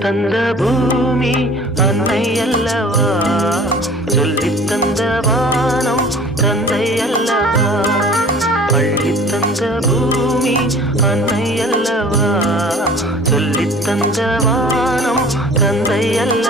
தந்த பூமி அன்னை அல்லவா, சொல்லித் தந்த வானம் தந்தை அல்லவா. அள்ளித் தந்த பூமி அன்னை அல்லவா, சொல்லித் தந்த வானம் தந்தை அல்லவா.